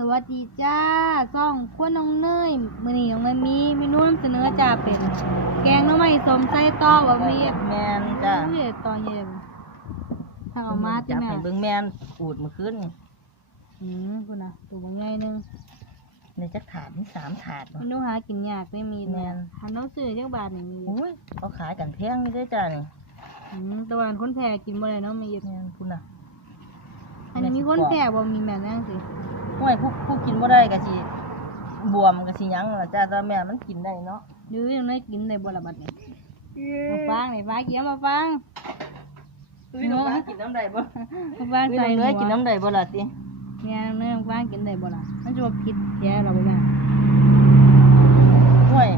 สวัสดีจ้าซ่องครัวน้องเนยมื้อนี้น้องเนยมีเมนูนำเสนอจ้าเป็น แกงหน่อไม้ส้มไส้ต้อบะหมี่แมนจ้ะเฮ้ยตอนเย็นทางออกมาติจับแม่ให้เบิ่งแมนปูดเมื่อคืนนี่อืมพุ่นน่ะตัวบ่ใหญ่หนึงในจักถาดมีสามถาดเมเนาะนูหากินยากไม่มีแม่แม่นหันน้องซื้อจักบาทนี่มีอุ้ยเขาขายกันแพงนี่เด้อจ้ะนี่อืมแตะวันคนแพ้กินบ่ได้เนาะมีแมนพุ่นน่ะอันนี้มีคนแพ้บ่มีแม่นจังซี่ ห่วยผู้ผู้กินบ่ได้ก็สิบวมก็สิหยังล่ะจ้ะแต่แม่มันกินได้เนาะอยู่ยังได้กินได้บ่ล่ะบัดนี้มาฟังนี่ฟ้าเกี่ยวมาฟังอุ้ยน้องฟ้ากินน้ำได้บ่มาฟังอุ้ยใส่น้องหัเนื้อกินวน้ำได้บ่ล่ะติแม่น้องเนยฟ้ากินได้บ่ล่ะมันจะบ่ผิดแย่เราบ่แม่ห่วย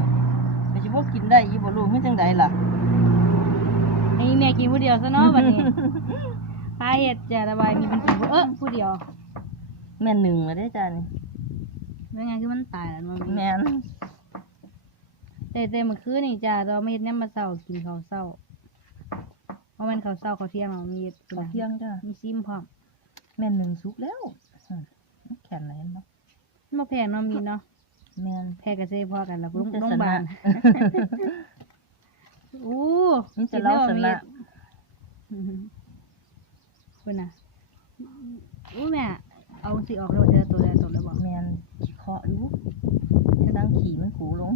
ก็สิบ่กินได้อีบ่รู้มันจังไดล่ะอันนี้แม่กินผู้เดียวซะเนาะบัดนี้พาเฮ็ดจะระบายมีเป็นกินผู้เออผู้เดียว แม่นหนึ่งแล้วเด้อจ้ะนี่ไม่งั้นคือมันตายแล้วมันแม่นแต่แต่เมื่อคืนนี่จ้าเราไม่เฮ็ดแนมมาเช้ากินข้าวเช้า เพราะมันข้าวเช้าข้าวเที่ยงเรามีเฮ็ดข้าวเที่ยงจ้ะมีซิมพร้อมแม่นหนึ่งสุกแล้วอืมแข็งไหนเนาะมันบ่แพงเนาะมีเนาะแม่นแพงก็สิพอกันล่ะโรงแต่โรงสพยาบานะลอู้นี่จะเล่าสนะอือหือเพิ่นน่ะอู้แม่ เอาสิออกแล้วเจอตัวแล้วตัวแล้วบอกแมนขี้เคาะรู้ตั้งขี่มันขูลง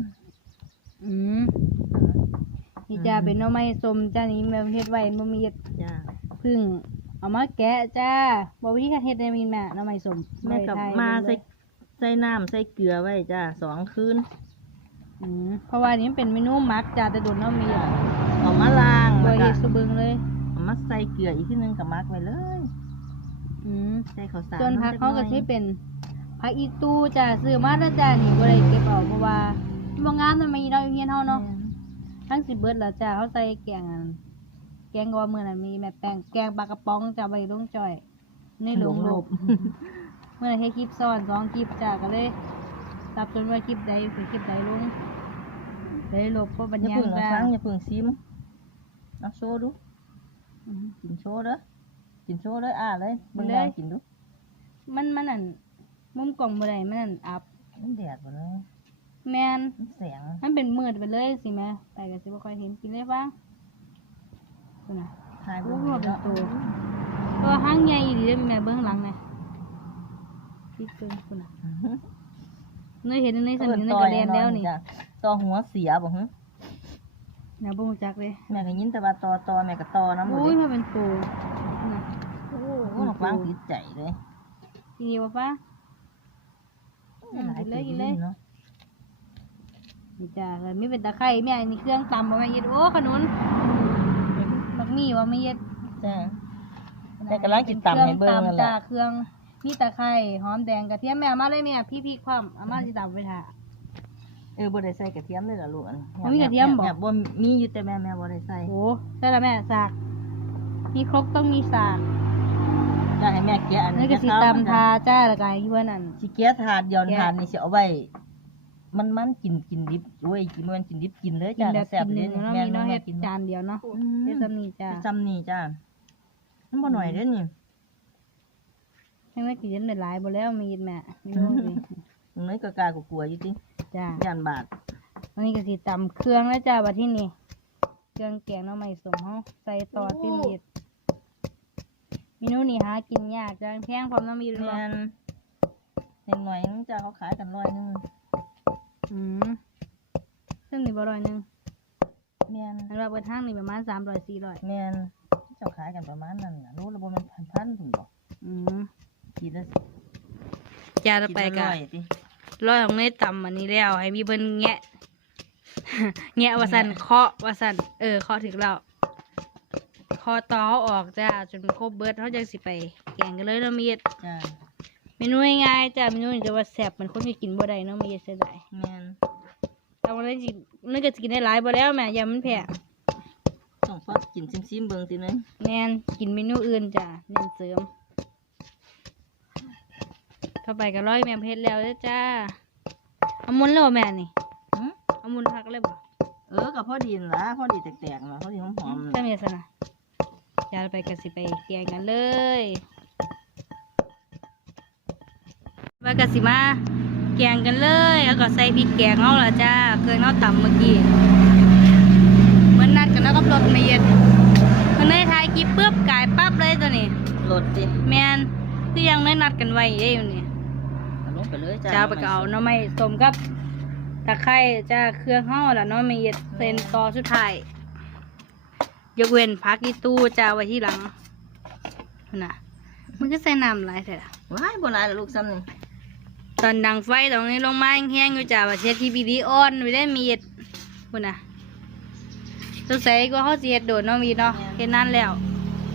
อืมนี่จ้าเป็นหน่อไม้ส้มจ้านี่แม่เฮ็ดไว้บ่มีเฮ็ดจ้าพึ่งเอามาแกะจ้าบอกวิธีการเฮ็ดได้มีแม่หน้ำไม้สมแม่กับไทยมาเลใส่ยใส่น้ำใส่เกลือไว้จ้าสองคืนอืมเพราะว่านี่มันเป็นเมนูมักจ้าแต่โดนเน้ำมีจ้ะเอามาล้างโดแล้วยก็เฮ็ดสุเบิงเลยเอามาใส่เกลืออีกทีนึงกับมักไว้เลย อืมใส่ข้าวสารจนพักจัเขาก็หสิอยเป็นผักอีตูจ้าซื้อมาแล้วจ้านี่บ่ได้เก็บเอาเพราะว่าบ่งามมันมีเราอยู่เฮียนเฮาเนาะแม่ทั้งสิเบิดแล้วจ้าเขาใส่แกงอันแกงก็ว่ามื้อนั้นมีแม่แป้งแกงปลากระป๋องจ้าใบลงจ่อยในหลงหลบเมื่อให้คลิปซ้อนสองคลิปจ้าก็เลยตับจนว่าคลิปใดคือคลิปใดลงเลยลบเพราะบัญอย่าญัเพึ่งตินะว่าฟังอย่าเพึ่งซิมเอาโชว์ดูอืมกินโชว์เด้อ กินโชว์เลยอ่าเลยเบิ่งเลยแม่กินดูมันมันอันมุมกล่องบ่ได้มันอันอับ มันแดดหมดเลยแมนมันแสงมันเป็นมืดไปเลยสิแม่ไปก็สิบ่ค่อยเห็นกินเลยบ้างพุ่นน่ะ ถ่ายโอ้เบิ่งโหเนาะเป็นตัวเพราะว่าหางใหญ่อีหลีเด้อแม่เบิ่งหลังน่ะพริกเกินพุ่นน่ะเนยเห็นในสนิทในกระเรียนแล้วนี่จ้ะต่อหัวเสียบ่ฮึแม่บ่รู้จักเลยแม่ก็ยินแต่ว่าต่อต่อแม่ก็ต่อน้ำหมดอุ้ยเลยมันเป็นตัวน่ะ โอ้โหน้อง ฟังติดใจเลยกินดีบ่ป้าอืมหลายกินเลยปีกินเลยเนาะนี่จ้าแล้วมีเป็นตะไคร้แม่อันนี้เครื่องตำบ่แม่เย็ดโอ้ขนุนบักมี่ว่าไม่เย็ดจ้าแม่กำลังจิตตำให้เบิ่งนั่นแหละจ้าเครื่องมีตะไคร้หอมแดงกระเทียมแม่เอามาเลยแม่พี่พริกความเอามาสิตำไปถ่าเออบ่ได้ใส่กระเทียมเลยล่ะลูกอันบ่มีกระเทียมบ่แบ่มีอยู่แต่แม่แม่บ่ได้ใส่โอ้ใช่แล้วแม่สากมีครกต้องมีสาก จะให้แม่แกะอันนี่ก็สิตำทาจ้าแล้วก็ให้เพื่อนนั่น สิแกะถาดย้อนแกะ ถาดนี่สิเอาไว้ มันมันกินกินดิบโอ้ยกินมันกินดิบกินเลยกินจ้าแบบแซ่บกินหเลนึ่ยงนี่เนาะแม่มีเนาะแม่เฮ็ดกินจานเดียวเนาะอืมเฮ็ดซำนี้จ้าซ้ำนี่จ้ามันบ่หน่อยเด้อนี่ให้แม่กินได้หลายบ่แล้วมีแม่มีโน่นสิตรงนี้ก็กล้ากลัวๆอยู่ติจ้า ย่านบาดอันนี้ก็สิตำเครื่องแล้วจ้าบัดที่นี่เครื่องแกงหน้ำไม่สมเฮาใส่ต่อที่มีด เมนูนี้หากินยากจ้าแพงพร้อมน้ำมีดเลยแม่นเล็กหน่อยนึงจ้าเขาขายกันร้อยหนึงอืมซึ่งนี่บ่ร้อยหนึงแม่นอันว่าเปิดทางนี่ประมาณ300 400แม่นเจ้าขายกันประมาณนั้นน่ะรู้แล้วบ่แม่นพันๆถึงบ่อืมขีดละจ้าต่อไปขีดก็ละร้อยติร้อยของในตำอันนี้แล้ว ให้มีเพิ่นแงะ แงะว่าซั่นเคาะว่าซั่นเออเคาะถึงแล้ว เคาะต่อเขาออกจ้าจนครบเบิดเขาจังสิไป แกงกันเลยเนาะมีดจ้าเมนูง่ายๆจ้าเมนูนี้จะว่าแซ่บเหมือนคนที่กินบ่ได้เนาะมีดเสียดายแม่นแต่วันนี้สินึกก็สิกินได้หลายบ่แล้วแม่อย่ามันแพ้ต้องฟอดกินซิมๆเบิ่งตินึงแน่นกินเมนูอื่นจ้ะเน้นเสริมเข้าไปก็ร้อยแม่เพชรแล้วเด้อจ้าเอามุนแล้วบ่แม่นี่หึเอามุนพักเลยบ่เออก็พอดีนั่นล่ะพอดีแตกๆน่ะพอดีหอมๆถ้าน่ะมีสนะ จะไปกันสิไปแกงกันเลยไปว่ากะสิมาแกงกันเลย แล้วก็ใส่พริกแกงเอาละจ้าเคยเอาต่ำเมื่อกี้เหมันนัดกันแล้วกับรถมาเย็นมันได้ถ่ายคลิปปุ๊บกายปั๊บเลยตัวนี้รถดิแมนคือยังไม่นัดกันไว้เด้อยู่นี่เอาลงไปเลยจ้าจ้าไปก็เอาหน้ำไม้สมกับตะไคร้จ้าเครื่องห่อละเน้องไม่เย็ดเซนต่อสุดท้าย ยกเว้นพักอีตู้จ้าไว้ที่หลังนั่นน่ะมันก็ใส่น้ำหลายแท้ล่ะว้ายโบราณลูกซ้ำนี่ตอนดังไฟตรงนี้ลงมาแห้งๆอยู่จ้าว่าเช็ดที่บีดีออนไม่ได้มีเอ็ดคุณน่ะสงสัยก็เขาสิเฮ็ดโดดเนาะมีเนาะเฮ็ดนั่นแล้ว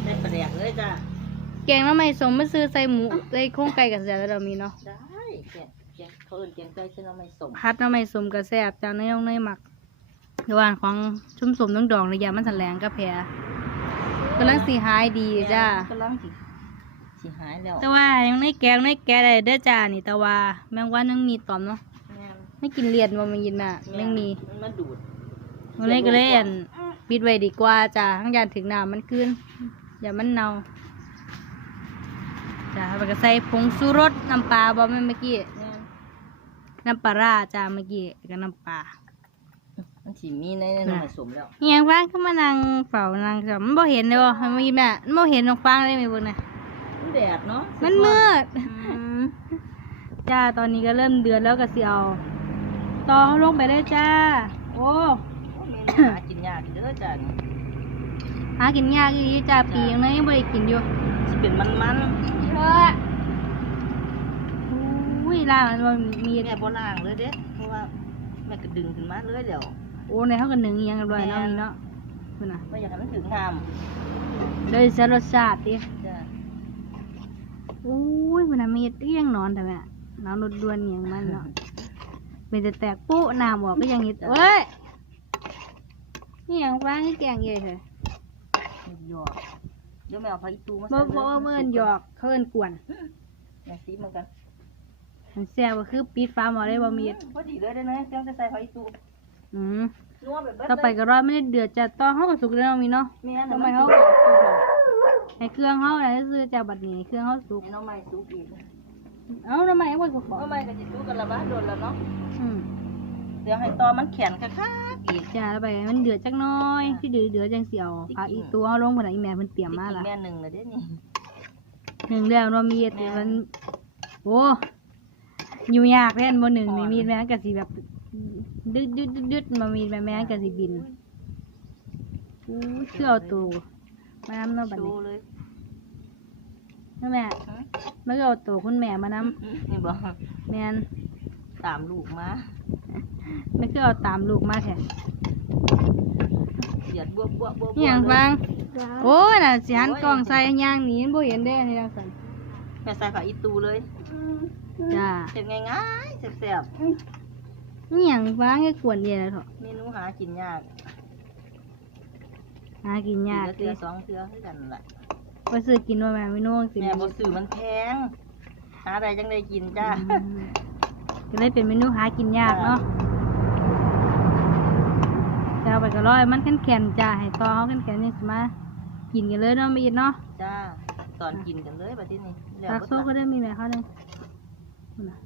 ได้ประแดกเลยจ้าแกงน้ำไม้สมมาซื้อใส่หมูใส่โครงไก่กับเสียแล้วเรามีเนาะได้แกงแกงเขาเอิ้นแกงไก่ฉันเอาไม่สมพัดน้ำไม้สมกับแซ่บจ้าเนยองเนยหมัก ระหว่างของชุ่มสมต้องดองระยะมันสันแหลงกับแพรกำลังสีหายดีจ้า กำลังสิสิหายแล้วแต่ว่ายังไม่แกงไม่แกะได้เด้อจ้านี่แต่ว่าแมงวันยังมีตอมเนาะแม่นไม่กินเลียนว่ามันยินน่ะแมงมีมันมาดูดวันนี้ก็เลยอั่นปิดไว้ดีกว่าจ้าทั้งยานถึงน้ำมันขึ้นอย่ามันเน่าจ้าแล้วก็ใส่ผงชูรสน้ำปลาบ่แม่นเมื่อกี้แม่นน้ำปลาร้าจ้าเมื่อกี้ก็น้ำปลา มันสิมีในในน้ำไม่สมแล้วเฮียงฟังก็มานั่งเฝ้านั่งจ้ะมันบ่เห็นเลยบ่มันมีแม่มันบ่เห็นน้องฟังเลยไหมเบิ่งน่ะมันแดดเนาะมันมืดอืมจ้าตอนนี้ก็เริ่มเดือนแล้วก็สิเอาต่อเขาลงไปเลยจ้า โอ้โอ้เมนูหากินยากอีกเด้อจ้านี่หากินยากอีหลีจ้าปียังไงยังบ่ได้กินอยู่สิเป็นมันมันเอออุ้ยล่างมันบ่มีๆแม่บ่ล้างเลยเด้เพราะว่าแม่ก็ดึงขึ้นมาเลยเดี๋ยว โอ้ในเฮาก็หนึ่งอีหยังกันด้วยเนาะแม่นมีเนาะคุณน่ะไม่อยากให้มันถึงน้โดยสรสชาติติำจ้าอุ้ยคุณน่ะมีเอี้ยงนอนแต่แม่นอนรถด่วนอหยังมันเนาะเป็นแต่แตกปุ๊น้ำออกก็ยังเห็ดเว้ยนี่ยังฟังให้แกงเย่เลยหยอกเดี๋ยวแม่เอาผักอีตูมาบ่ใส่บ่เมื่อนหยอกเขาเอินกวนแม่ซีเหมือนกันมันแซ่บก็คือปิดฟ้าหมอได้บ่มีดพอดีเลยได้เนยเดี๋ยวจะใส่ผักอีตู อืมนัวแบบเบิดต่อไปก็รอดไม่ได้เดือดจัดต่อเฮาก็สุกแล้วมีเนาะแม่ทำทำไมไมเขาเขาก็สุกแล้วให้เครื่องเฮาน่ะซื้อจากบัดนี้เครื่องเฮาสุกแม่น้องใหม่สุกอีกเอ้าทำไมบ่สุกบ่น้องใหม่ก็จะสุกกันละบ้าโดนแล้วเนาะอืมเดี๋ยวให้ตอมันแข็งคักๆอีกจ้าแล้วไปให้มันเดือดจักหน้อยที่เดือดเดือดจังสิเอาผักอีกตัวเฮาลงพุ่นน่ะอีแม่เพิ่นเตรียมมาล่ะแม่หนึ่งเลยเด้นี่หนึ่งแล้วว่ามีดนี่มันโอ้อยู่ยากแน่นบ่หนึ่งนี่มีดแม่งก็สิแบบ ดึดดึดดึดดึดมามีดแม่แม่งก็สิบินอู้เชื่อเอาตัวมานำเนาะบัดโชนี้ว์เลยเนาะแม่มันก็เอาตัวคุณแม่มานำนี่บอกแม่นตามลูกมามันก็เอาตามลูกมาแท้เสียดบวบบวบบวบนี่หยังฟังโอ้ยน่ะสิหันกล้องใส่ย่างหนีมันบ่เห็นเด้นี่จังซั่นแม่ใส่ผักอีตูเลยจ้าเสร็จง่ายๆแซ่บ นี่หยังฟังให้กวนเย็นแล้วเถอะๆเมนูหากินยากหากินยากเทืติอสองเทือคือกันนั่นแหละไปซื้อกินว่าแม่ไม่น้องสิแม่บ่ซื้อมันแพงหาได้จังได้กินจ้าอืมก็เลยเป็นเมนูหากินยากเนาะจะเอาไปก็ร้อยมันแข็งๆจ้าให้ต่อเขาแข็งๆนี่สิมากินกันเลยเนาะมีดเนาะจ้าตอนกินกันเลยบัดนี้นี่แล้วตักบ่โซ่ก็ได้มีแม่เขาหนึ่งนั่นน่ะ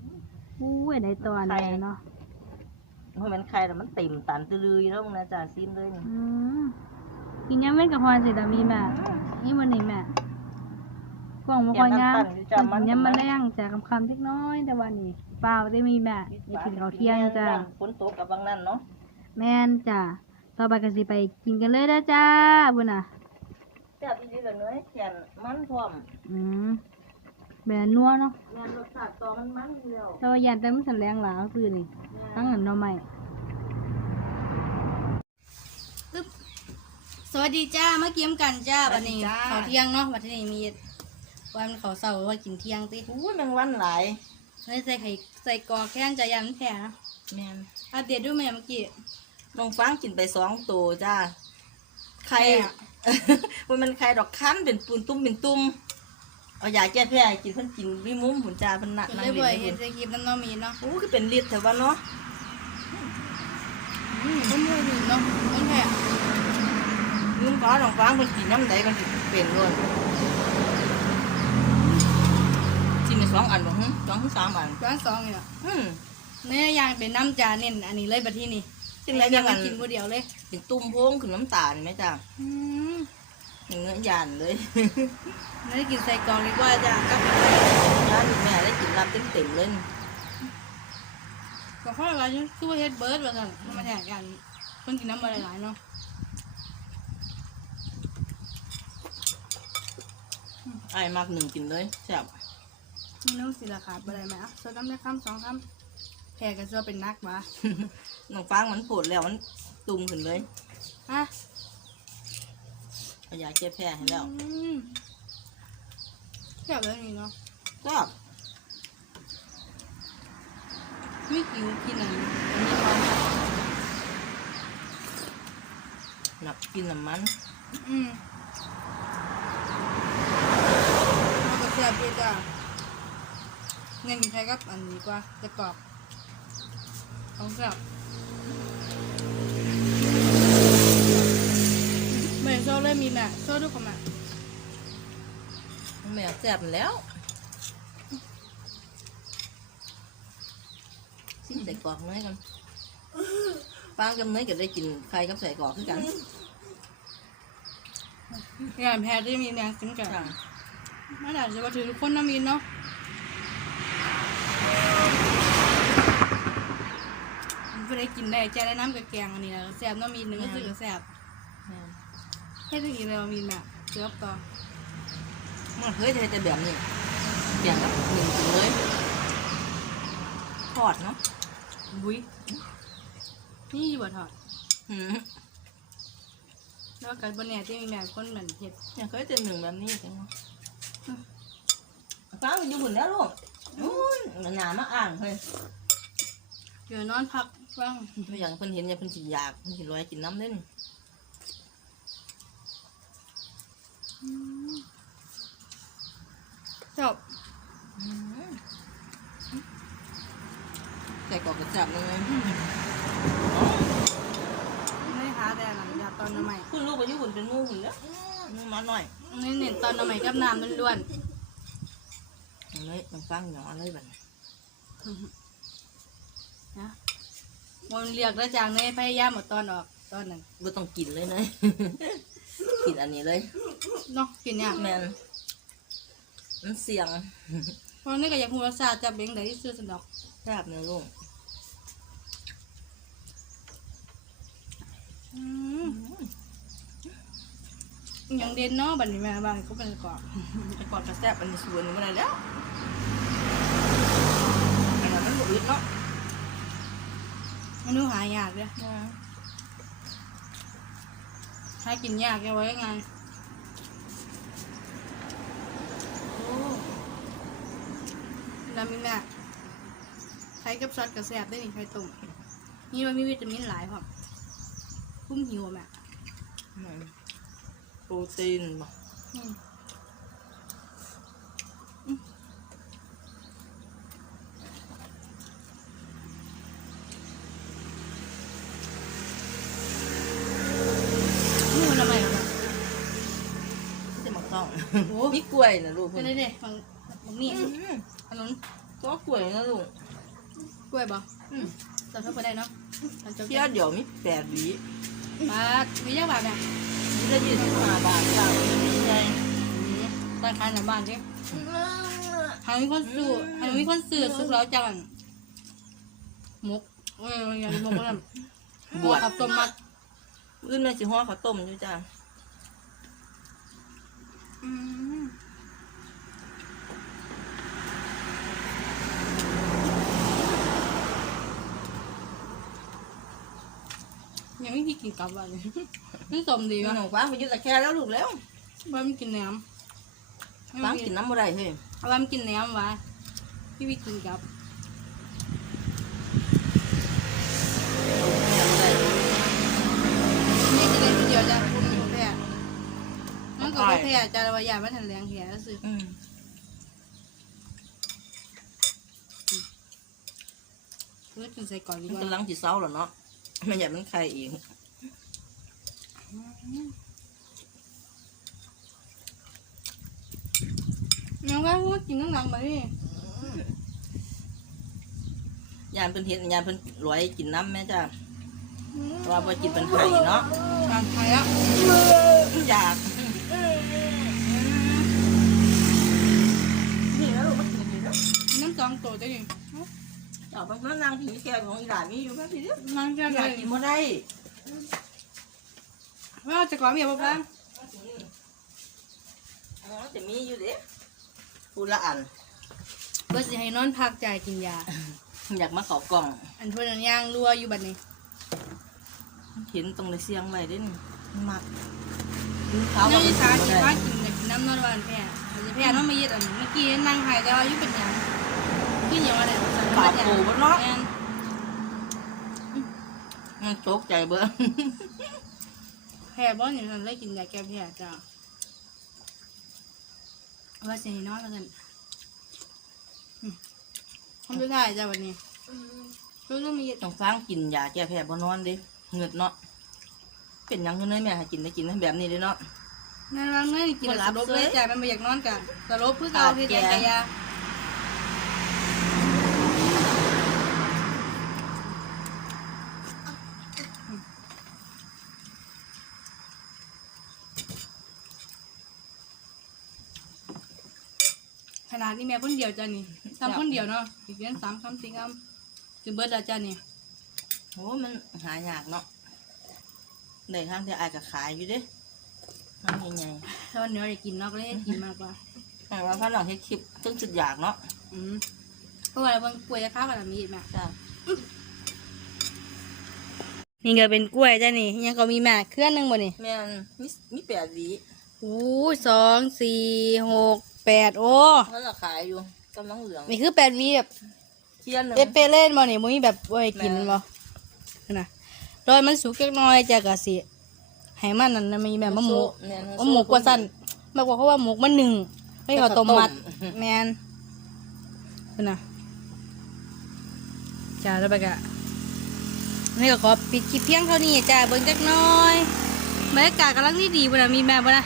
อู้ยได้ตอนไหนเนาะ เพราะมันไข่แล้วมันเต็มตันตะลืออยู่แล้วมึงนะจ้าซิมเลยนี่อืมกินยังไม่กับพรสิแต่มีแม่นี่มันนี่แม่กล่องมาคอยงามมันกินยังมาแรงจากคำคำๆเล็กน้อยแต่วันนี้เปล่าได้มีแม่อย่ากินข้าวเที่ยงจ้าฝนตกกับบางนั่นเนาะแม่นจ้าต่อไปก็สิไปกินกันเลยนะจ้าบุญน่ะแซ่บอีหลีเลยเนยแข็งมันพร้อมอืม แบบนัวเนาะแม่นรสชาติตอมันมันอยู่แล้วแต่ว่ายันแต่มันสันแรงหลาก็คือนี่ทั้งเงินเนาะใหม่สวัสดีจ้ามาเกี่ยมกันจ้าวันนี้เขาเที่ยงเนาะวันนี้มีวันเขาเสาร์ว่ากินเที่ยงติอู้ยแมงวันหลายเลยใส่ไข่ใส่กรอกแค่นจะยันแผลนะแม่นอัปเดตดูแม่เมื่อกี้น้องฟังกินไปสองตัวจ้าไข่แม่ว่ามันไข่ดอกคั้นเป็นปุนตุ้มเป็นตุ้ม เอายาแก้แพ้ให้กินเพิ่นกินวิมุมผุนจ้าเพิ่นนักก็นั่เลงยเล่บ่อยนเห็เพิ่นนใส่คลิปน้ำเน้องมีเนาะอู้คือเป็นลิตรแต่ว่าเนาะอืมมันมือหนึ่งเนาะมันแผลยืมฟ้าน้องฟังเพิ่นกินน้ำใดมันสิเป็นเลยกินในสสองอันบ่ฮึสองถึงสามอันร้านสองเนี่ยอืมเนื้อย่างเป็นน้ำจานเน้นอันนี้เลยบัดที่นี่จังไรจังมัอันกินผู้เดียวเลยเป็นตุ่มโพงขึ้นน้ำตาลไหมจ้ะอืม เนื้อยานเลยไม่ได้กินใส่กล่องดีกว่าจ้ะกับยานแม่ได้กินรับเต็มเต็มๆเลยกับข้าวอะไรนี่คือว่าเฮ็ดเบิร์ดว่าสั่นมันมาแทนกันเพิ่นกินน้ำอะไรหลายๆเนาะไอ้มากหนึ่งกินเลยแซ่บมีน้ำสีราคาอะไรไหมอะส่วนน้ำได้คำสองคำแพรกันซัวเป็นนักวะน้องฟางมันปวดแล้วมันตุ่มขึ้นเลยฮะ เอายาแก้แพ้ให้แล้วอืมแซ่บเลยนี่เนาะแซ่บไม่กินกินอันนี้อันนี้พอหนักกินน้ำมันอืมมันก็แซ่บดีจ้ะเงินกินใช้กับอันนี้กว่าจะกรอบของแซ่บ แม่โซ่เลยมีแม่โซ่ดูของแม่แม่แซ่บแล้วสิ้นใส่กรอกเนยกันฟางกับเนยก็ได้กินไข่กับใส่กรอกคือกันงานแพทย์ที่มีแนวสิงกันจ้ะไม่ได้จะมาถือทุกคนน้ำมินเนาะมันก็ได้กินได้แจ้ได้น้ำกับแกงอันนี้แหละแซ่บน้ำมินหนึ่งก็คือกับแซ่บ แม่นเฮ็ดอย่างนี้เลยว่ามินแม่เสือบต่อมันเคยเทแต่แบบนี้เปลี่ยนกับหนึ่งกินเลยทอดเนาะบุ้ยนี่อยู่บ่ทอดหืมแล้วกันบนเนี่ยที่มีแม่คนเหมือนเฮ็ดเนี่ยเคยแต่หนึ่งแบบนี้จังวะฟางมันอยู่หุ่นแล้วลูกอุ้ยหนามาอ่างเลยเดี๋ยวนอนพักบ้างไม่อยากให้เพิ่นเห็นอย่าเพิ่นสิอยากเพิ่นสิร้อยกินน้ำเล่น ชอบ ใส่กรอกกระจับเลย ไม่หาแต่หลังจากตอนน้ำใหม่ คุณลูกไปอยู่หุ่นเป็นหมูหุ่นแล้วอื มมาหน่อยนี่เน้นตอนน้ำใหม่กับน้ำล้วนเอาเลยมันฟังหนอเลยบัดนี้ๆนะมันเรียกแล้วจางในพยายามเอาตอนออกตอนนั้นบ่ต้องกินเลยนะ กินอันนี้เลยเนาะกินยากแมนมันเสียงเพราะนี่ก็อยากพูดภาษาจับเบงได้ที่ซื้อสนดอกแซ่บเนื้อะลูกอืมอ ย่างเด่นเนาะบัดนี้แม่บ้านเขาเป็นกรอบไอ้กรอกกระแซบอันนี้ส่วนหนึงอะไรแล้วอันนั้นมันบ่อึดเนาะเมนูหายากเลยหากินยากจะไว้ยังไงโอ้แล้วมีแม่ไข่กับซอสกระแซบได้นี่ไข่ต้มนี่มันมีวิตามินหลายพร้อคุ้มหิวแม่ โปรตีนบ่อืมนี่มันทำไมเหรอแม่จะมาต้องโอ้มีกล้วยนะลูกเป็นไงเด็กฟังฟังนี่อืมขนมก็กล้วยนะลูกกล้วยบ่อืมเราเข้าไปได้เนาะเราจะเที่ยเดี๋ยวมีแปดหวีบาทมีเยอะบาทเนี่ย มีละยี่สิบห้าบาทจ้ามีใหญ่ราคาหน้าบ้านดิหามีคนซื้อหามีคนซื้อซื้อแล้วจังหมกเอ้ยยังมกก็แบบบวชขับต้มมัดอื่นแม่สิห้อข้าวต้มอยู่จ้าอืม ยังไม่ที่กินกลับบ้านเลยนี่สมดีหวะนูฟ้างไปอยู่ตะแคร่แล้วลูกแล้วว่ามันกินแหนมฟ้างกินน้ำบ่ได้เฮ้ยเอาว่ามันกินแหนมวะพี่วิกินกลับนี่จะได้วิดีโอจากคุณหมูแพร่นั่นก็บ่แพร่จารวายามันทันแรงแผลก็คืออืมเพื่อกินใส่ก่อนดีมันกว่ากำลังจิเศร้าแล้วเนาะ ไม่นอย่ามันไข่อีน้องว่าหัวกินน้ำหนังไหมยานเพิ่นเห็ดยานเพิ่นรวยกินน้ำแม่จ้าว่าพอกินเป็นไข่เนาะการไข่อะอยากน้วลูากินวน้ำจองโตได้ดิ เอาบางคนนางผีแก้วของอีหลานมีอยู่แค่ทีเดียวนั่งจะอเลยายกกินบ่ได้ว่าจะก่อนเมียบ่ฟังอ๋อจะมีอยู่เด้พูดละอัน เพื่อสิให้นอนพักใจกินยา อยากมาเขอกล่อง อันเพื่อนอันย่างรัวอยู่บัดนี้เห็นตรงในเสียงไว้เด้นมักน้ำอีสานกินว่ากินอยากกินน้ำนอนวันแพ้อาจจะแพ้น้องมาเย็ดอันนี้เมื่อกี้นั่งหายแต่ว่าอายุเป็นหยัง ขึ้นอย่างว่าไหนปากปูบ่เนาะแม่นมันโจกใจเบิ่งแพ้บ่อย่างนั้นเลยกินยาแก้แพ้จ้าว่าสิให้นอนแล้วกันอืมทำไม่ได้จ้าวันนี้เพื่อนมาเย็ดต้องฟังกินยาแก้แพ้บ่นอนเด้เหงือดเนาะเป็นหยังคือเนยแม่ให้กินได้กินแบบนี้เด้เนาะนั่นรังเนยกินบ่สรับลบเลเลยยจ้ามันไม่อยากนอนกันสลบเพื่อเอาที่ขาดแกแกยา นาดนี้แม่คนเดียวจ้านี่ทำคนเดียวเนาะอีกเดือนสามคำสี่คำจะเบิดแล้วจ้านี่โหมันหายากเนาะได้ทางที่อายก็ขายอยู่เด้ทางใหญ่ถ้าวันเหนี้ได้กินเนาะก็เลยให้กินมากกว่าๆแต่ว่าพระเราเฮ็ดคลิปตึ้งจุดอยากเนาะอืมเพราะว่าบางกล้วยจะข้าวกับมีอีกแม่จ้านี่ก็เป็นกล้วยจ้านี่ยังก็มีแม่เคลื่อนหนึงบ่นี่แม่นมีมีแปดหวีอู้สองสี่หก แปดโอ้เขาเราขายอยู่กำลังเหลืองนี่คือแปดวีแบบเทียนหนึ่งเอเปเล่นบ่นี่บ่มีแบบบ่ให้กินบ่นั่นน่ะโดยมันสุกเล็กน้อยจ้ะก็สิให้มันนั่นน่ะมีแบบมะหมูแม่นมะหมูกว่าสั่นแบบว่าเขาว่าหมูกมันหนึ่งไม่เขาต้มมัดแมนนั่นน่ะจ้าแล้วไปกะนี่ก็ขอปิดคลิปเพียงเท่านี้จ้าเบิ่งจักหน้อยบรรยากาศกำลังดีดีบ่นะมีแม่บ่นะ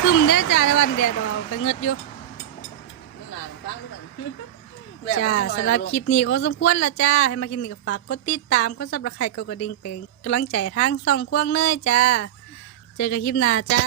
คึมได้อจ้าในวันแดดออกก็เงึดอยู่นานฟังด้วยกันจ้าสำหรับคลิปนี้ก็สมควรละจ้า ให้มาคลิปนี้ก็ฝากกดติดตามกดซับสไครต์กดกระดิ่งเป็นกำลังใจทางส่องควงเนยจ้า เจอกันคลิปหน้าจ้า